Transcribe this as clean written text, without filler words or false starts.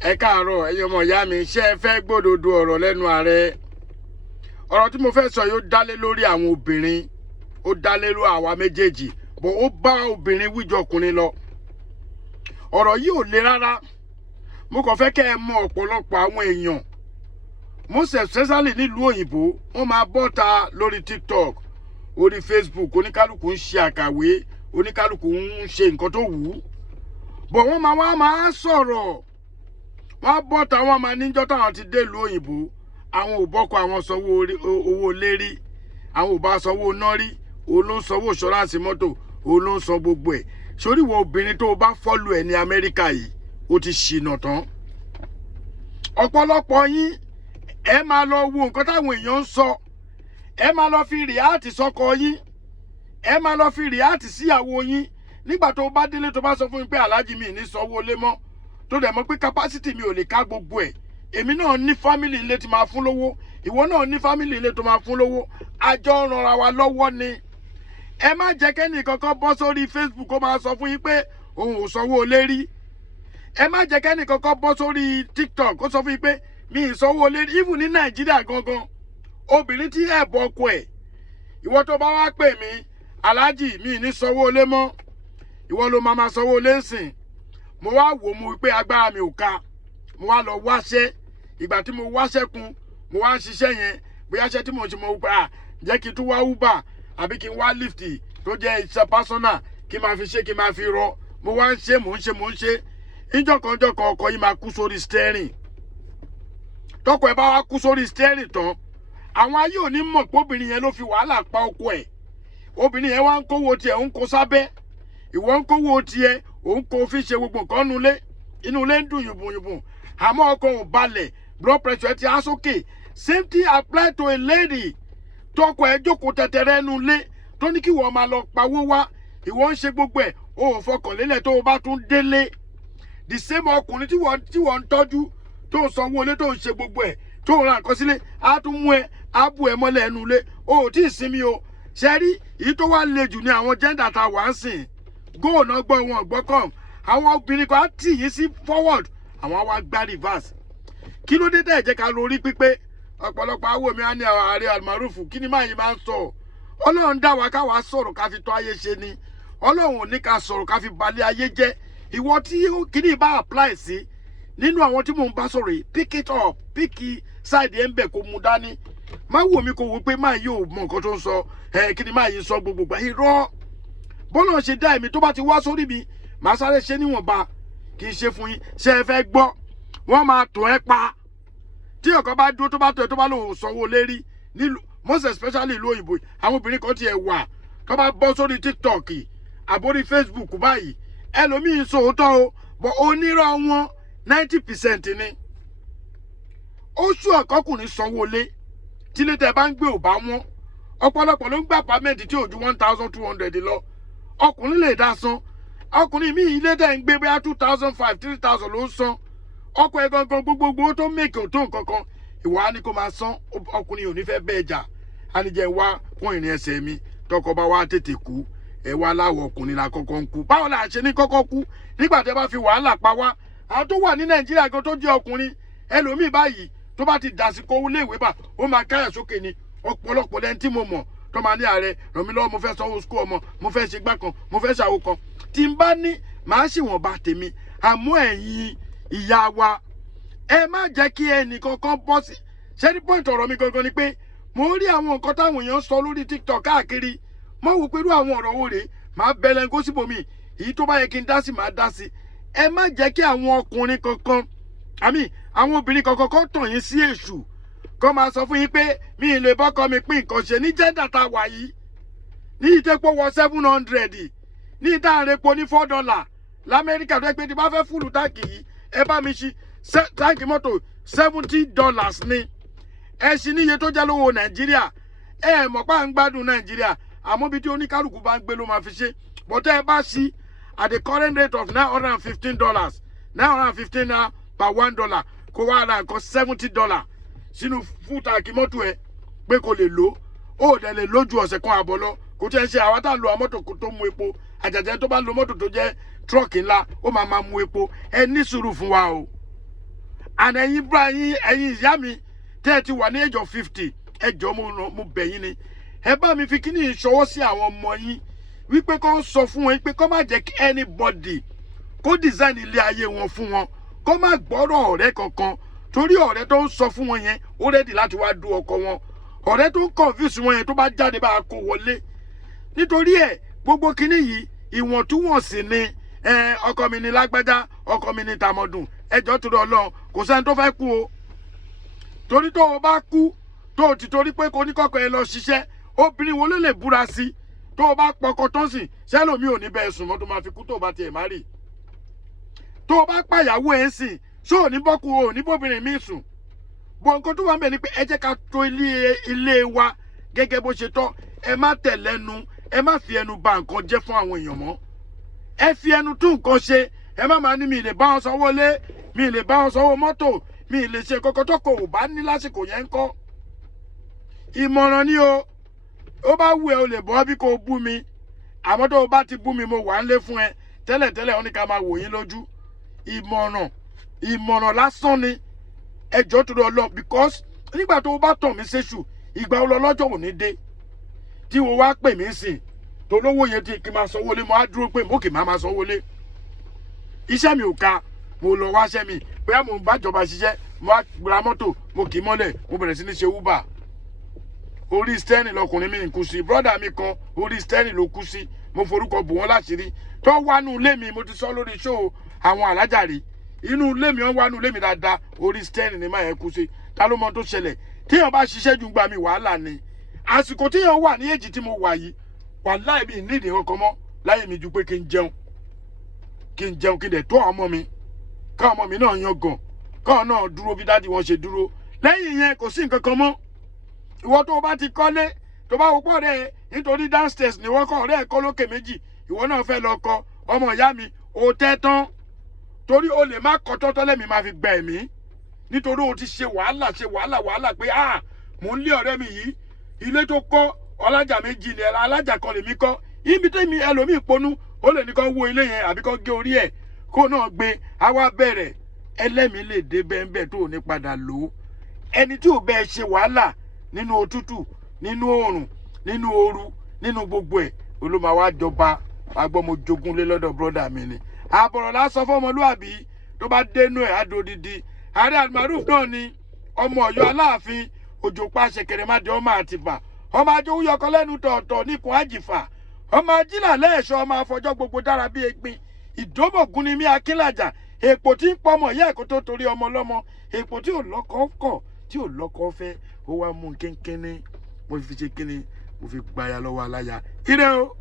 ẹ káàárọ̀ ẹ̀yin ọmọ ìyá mi ṣé ẹ fẹ́ gbódòdó ọ̀rọ̀ lẹ́nu ààrẹ. Ọ̀rọ̀ tí mo fẹ́ sọ yóò dálé lórí àwọn obìnrin, ó dálé lórí àwa méjèèjì, bó ó bá obìnrin wíjọ ọkùnrin lọ. Ọ̀rọ̀ yìí ò le rárá. Mo kàn fẹ́ kẹ́ ẹ mọ ọ̀pọ̀lọpọ̀ àwọn èèyàn, most especially nílùú òyìnbó, wọ́n máa bọ́ta lórí TikTok, orí Facebook, oníkálukú ń ṣe àkàwé, oníkálukú ń ṣe nǹkan tó wù ú. Bọ̀ wọ́n máa sọ̀rọ̀, wọ́n bọ́ta wọ́n máa níjọ́ táwọn ti dé ìlú òyìnbó, àwọn ò bọ́kọ àwọn sanwó owó lérí, àwọn ò bá sanwó nárí, òun ló ń sanwó ìṣọ́ránsì mọ́tò, òun ló ń san gbogbo ẹ̀. Sórí ìwọ obìnrin tó bá fọ́lù ẹ̀ ní Amẹ́ríkà yìí, ó ti ṣìnà tán. Ọ̀pọ̀lọpọ̀ yín ẹ máa lọ wo nǹkan táwọn èèyàn ń sọ, ẹ máa lọ fi rìáàtì sọ́kọ yín, ẹ máa lọ fi rìáàtì síyàwó yín. Nígbà tó bá délé tó bá sọ fún mi pé aláàjì mi ní sanwó lé mọ́, tó dẹ̀ mọ̀ pé capacity mi ò lè ká gbogbo ẹ̀. Èmi náà ní family ilé tí máa fún lówó, ìwọ náà ní family ilé tó máa fún lówó. A jọ ń ranra wa lọ́wọ́ ni. Ẹ má jẹ́ kẹ́ni kankan bọ́ sórí Facebook kó máa sọ fún yín pé òun ò sanwó lérí. Ẹ má jẹ́ kẹ́ni kankan bọ́ sórí TikTok kó sọ fún yín pé mi ì sanwó lérí. Even ní Nàìjíríà gangan, obìnrin tí ẹ̀ bọ́ ọkọ ẹ̀, ìwọ tó bá wá pè mí, aláàjì mi ní sanwó lé mọ́, ìwọ ló máa sanwó lé ńsìn. Mo wá wò mo pé agbára mi ò ká, mo wá lọ wáṣẹ́. Ìgbà tí mo wáṣẹ́ kun, mo wá ń ṣiṣẹ́ yẹn, bóyá iṣẹ́ tí mo ṣe mo gbà jẹ́ kí n tún wá Uber àbí kí n wá Lyft tó jẹ́ iṣẹ́ personal kí n máa fi ṣe kí n máa fi rọ. Mo wá ń ṣe mò ń ṣe. Ìjọkànjọkàn ọkọ yìí máa kú sórí steering. Tọkọ ẹ bá wá kú sórí steering tán, àwọn ayé ò ní mọ̀ pé obìnrin yẹn ló fi wàhálà pa ọkọ ẹ̀. Obìnrin yẹn wá ń kówó tiẹ̀ ń kó sábẹ́, ìwọ ń kówó tiẹ̀ òun kò fi ṣe gbogbo nǹkan nulẹ̀, inú ilé ń dùn yùbùnyùbùn, àmọ́ ọkọ ò balẹ̀, blood pressure ti á sókè. Same thing apply to a lady. Tọkọ ẹ jókòó tẹ̀tẹ̀rẹ̀ nu ilé tó ní kí wọ́n máa lọ pawó wá, ìwọ ń ṣe gbogbo ẹ̀, o ò fọkàn lélẹ̀ tó o bá tún délé. The same ọkùnrin tí wọ́n ń tọ́jú, tó ń sanwó ilé, tó ń ṣe gbogbo ẹ̀, tó ń ra nǹkan sílé, á tún mú ẹ, á bù ẹ mọ́lẹ̀ ẹnu ilé. O ò tí ì sinmi o. Ṣe rí èyí tó wá le jù ní àwọn gender tá a wà ń sìn. Góònà gbọ́ wọn gbọ́ kàn. Àwọn obìnrin kan á tì yín sí forward, àwọn wá gbá reverse. Kí ló dé tẹ́ ẹ jẹ́ ká lórí pípé? Ọ̀pọ̀lọpọ̀ àwọn mi á ní àwọn ààrẹ Almarufu, kí ni máa yín máa ń sọ? Ọlọ́run dá wa káwa sọ̀rọ̀ ká fi tọ́ ayé ṣe ni. Ọlọ́run ò ní ká sọ̀rọ̀ ká fi balẹ̀ ayé jẹ́. Ìwọ tí kíní bá apply sí nínú àwọn tí mò ń bá sọ̀rọ̀ yìí, pick it up, pick side ẹ̀ ń bẹ̀ kó mu dání. Má wò mí kó wò pé máa yóò mọ nǹkan tó ń sọ, kí ni máa yín sọ gbogbo gbà. Irọ́ bọ́lá ṣe dá èmi tó bá ti wá sórí mi, màá sáré ṣe níwọ̀nba, kì í ṣe fún yín. Ṣé ẹ fẹ́ gbọ́? Wọ́n máa tò ẹ́ pa. Tí ọ̀kan bá dúró tó bá tò ẹ́ tó bá lòun sanwó lérí, nílùú most especially ìlú òyìnbó, àwọn obìnrin kan tiẹ̀ wà tó bá bọ́ sórí TikTok àbórí Facebook báyìí, ẹlòmíín sòótọ́ o, bọ̀ onírọ̀ wọn 90% ni. Ó ṣú ọ̀kọ́kùnrin sanwó lé, tí ilé tẹ́ bá ń gbé ò bá wọn. Ọ̀pọ̀lọpọ̀ ló ń gbà pàmẹ́ǹtì tí ò ju 1,200 lọ. Ọkùnrin lè dá san. Ọkùnrin mi ilé dẹ̀ ń gbé bóyá 2,500, 3,000 ló ń san. Ọkọ ẹ̀ gangan gbogbo tó mèkè ò tó nǹkan kan. Ìwà á ní kó máa san. Ọkùnrin ò ní fẹ́ bẹ́ẹ̀ jà. A ní jẹ́ wá fún ìrìn ẹsẹ̀ mi. Tọkọ bá wá tètè kú, ẹ wá láwọ̀ ọkùnrin la kọ́kọ́ ń kú. Báwo la ṣe ní kọ́kọ́ kú nígbà tẹ́ bá fi wàhálà pa wá? Àwọn tó wà ní Nàìjíríà gan tó jẹ́ ọkùnrin, ẹlòmíì báyìí tó bá ti dàsìkò ilé ìwé bá, ó máa káyà sókè ni. Ọ̀pọ̀lọpọ̀ lẹ́ni tí mo mọ̀ tó máa ní ààrẹ ràn mí lọ́wọ́, mo fẹ́ sanwó skul ọmọ, mo fẹ́ ṣe gbá kan, mo fẹ́ ṣàwó kan. Tí n bá ní màá sì wọ̀n bá tèmi. Àmọ́ ẹ̀yin ìyá wa, ẹ má jẹ́ kí ẹnì kankan bọ́ sí. Ṣé ní pọ́ìntì ọ̀rọ̀ mi gangan ni pé mo rí àwọn nǹkan táwọn èèyàn sọ lórí TikTok káàkiri. Mo wò pé irú àwọn ọ̀rọ̀ wo rèé, màá bẹ̀rẹ̀ ń gósìbò mi. Èyí tó bá yẹ kí n dá sí màá dá sí. Ẹ má jẹ́ kí àwọn ọkùnrin kankan, àwọn obìnrin kankan kan tàn yín sí èṣù. Kọ́ máa sọ fún yín pé mi ì lè bọ́kọ mi pín nǹkan ṣe ní gender tá a wà yìí. Ní ìtẹ́pọ̀ wọ 700, ní ìdáàrẹ́pọ̀ ní $4 l'Amẹ́ríkà tó yẹ pé tí bá fẹ́ fúlù táǹkì yìí, ẹ bá mi ṣí táǹkì mọ́tò $70 ni. Ẹ ṣí níye tó jẹ́ lówó Nàìjíríà. Ẹ mọ̀ pé à ń gbádùn Nàìjíríà, àmọ́ bí tí oníkálukú bá ń gbé ló máa fi ṣe. Bọ́tẹ́ ẹ bá ṣí at the current rate of $915, $915 per $1, kó wá ra nǹkan $70 sínú fún táǹkì mọ́tò ẹ pé kò lè lò ó dẹ̀ lè lójú ọ̀sẹ̀ kan àbọ̀ lọ. Kò tí ẹ ṣe àwa tá lo mọ́tò tó mu epo, àjàjẹ́ tó bá lo mọ́tò tó jẹ́ tírọ̀kì ńlá, ó máa mu epo. Ẹ ní sùúrù fún wa o. and ẹ̀yin bra yín ẹ̀yin ìyá mi tẹ́ ti wà ní age of 50 ẹ jọ̀ọ́ mo bẹ̀ yín ni ẹ bá mi fi kíní ìṣọwọ́ sí àwọn ọmọ yín wípé kó sọ fún wọn pé kó má jẹ́ kí anybody kó design ilé ayé wọn fún wọn kó má gbọ́rọ̀ ọ̀rẹ́ kankan torí ọ̀rẹ́ tó ń sọ fún wọn yẹn ó ready láti wá du ọkọ wọn ọ̀rẹ́ tó ń confuse wọn yẹn tó bá jáde bá kó wọlé nítorí ẹ̀ gbogbo kíní yìí ìwọ̀ntúnwọ̀nsì ni ọkọ mi ni lágbájá ọkọ mi ni tàmọ̀dùn ẹjọ́ torí Ọlọ́run kò sẹ́ni tó fẹ́ kú o torí tó o bá kú tó o ti torí pé kò ní kọ́kọ́ ẹ lọ ṣiṣẹ́ obìnrin wo ló lè búra sí tó o bá pọkọ tán sí sẹ́lòmí ò ní bẹ́ẹ̀ sùn mọ́ tó máa fi kú tó o bá tiẹ̀ má rì tó o bá pàyàwó ẹ̀ sìn ṣó ò ní bọ́kú o ò ní bóbìnrin míì sùn bọ̀ nǹkan tó wà ń bẹ̀ ni pé ẹ jẹ́ ká tò ilé wa gẹ́gẹ́ bó ṣe tọ́ ẹ má tẹ̀lẹ́nu ẹ má fi ẹnu bà nǹkan jẹ́ fún àwọn èèyàn mọ́ ẹ fi ẹnu tún nǹkan ṣe ẹ má máa ní mi lè bá wọn sanwó lé mi lè bá wọn sanwó mọ́tò mi lè ṣe kọ́kọ́ tó kò bá ní lásìkò yẹn ń kọ́ ìmọ̀ràn ni o ó bá wù ẹ́ o lè bọ́ bí kò bú mi àmọ́ tó o bá ti bú mi mo wà ń lé fún ẹ tẹ́lẹ̀tẹ́lẹ̀ wọn ní ká máa wò yín lójú ìmọ̀ràn lásán ni ẹjọ́ tó lọ lọ because nígbà tó o bá tàn mí séṣù ìgbà wo lọ́jọ́ ò ní dé tí o wá pè mí sìn tó lówó yẹn tí kì í máa sanwó lé mo á dúró pé mo kì í máa sanwó lé iṣẹ́ mi ò ka mo lọ wáṣẹ́ mi bóyá mo ń bájọba ṣiṣẹ́ mo á ra mọ́tò mo kì í mọ́lẹ̀ mo bẹ̀rẹ̀ sí ní ṣe uber orí stẹ́ẹ̀nì lọkùnrin mi ń kú sí brọ́dà mi kan orí stẹ́ẹ̀nì ló kú sí mo forúkọ bò wọ́n láṣìírí tó wánú ilé mi mo ti sọ lórí ṣó àwọn alájàre inú ilé mi wọ́n wánú ilé mi dáadáa orí stẹ́ẹ̀nì ni máa yẹn kú sí ta ló mọ tó ṣẹlẹ̀ téèyàn bá ṣiṣẹ́ ju gbà mí wàhálà ni àsìkò téèyàn wà ní èjì tí mo wà yìí wàláhì mi nídìí kankan mọ́ láyé mi ju pé kí n jẹun kí n dẹ̀ tó àwọn ọmọ mi káwọn ọmọ mi náà yan gàn káwọn náà dúró bí dádì wọn ṣe dúró lẹ́yìn yẹn kò sí nǹkan kan mọ́ ìwọ tó o bá ti kọ́lé tó bá wọ́pọ̀ rẹ̀ nítorí downstairs ni wọ́n kọ́ ọ̀rẹ́ ẹ̀kọ́ lókè méjì ìwọ náà fẹ́ lọ kọ́ ọmọ ìyá mi ò tẹ́ tán torí o lè má kọ́ tọ́tọ́ lẹ́mìí máa fi gbà ẹ̀mí nítorí o ti ṣe wàhálà pé mò ń lé ọ̀rẹ́ mi yìí ilé tó kọ́ ọlájà méjì ni alájà kan lèmi kọ́ ibi tẹ́mi ẹlòmíì ponú ó lè ní kó wó ilé yẹn àbí kó gé orí ẹ̀ kó náà gbé àwa bẹ̀rẹ̀ ẹlẹ́mìí lè dé bẹ́ẹ̀ tó ní padà lò ó ẹni tí ò bẹ́ẹ̀ ṣe wàhálà nínú òtútù nínú oòrùn nínú ooru nínú gbogbo ẹ̀ olóma wa jọba agbọ́mọjogún lé lọ́dọ̀ brọ́dà mi ni àbọ̀rọ̀ lásán fọmọlúàbí tó bá dénú ẹ̀ adodidi Ààrẹ Almaroof náà ni ọmọ Ọ̀yọ́ Aláàfin òjòpá ṣẹ̀kẹ̀rẹ̀mádé ọmọ Àtìbà ọmọ ajówúyọkọ lẹ́nu tọ̀ọ̀tọ̀ nípò àjìfà ọmọ ajílà lẹ́ẹ̀ṣọ́ ọmọ afọjọ́ gbogbo dára bí egbin ìdómọ̀gún ni mí akínlàjà èpò tí ń pọmọ ìyá ẹ̀kọ́ tó torí ọmọ lọ́mọ èpò tí ò lọ́kọ kọ̀ tí ò lọ́kọ fẹ́ ó wá mú kínkínní mo fi ṣe kíni mo fi gbaya lọ́wọ́ aláya ire o.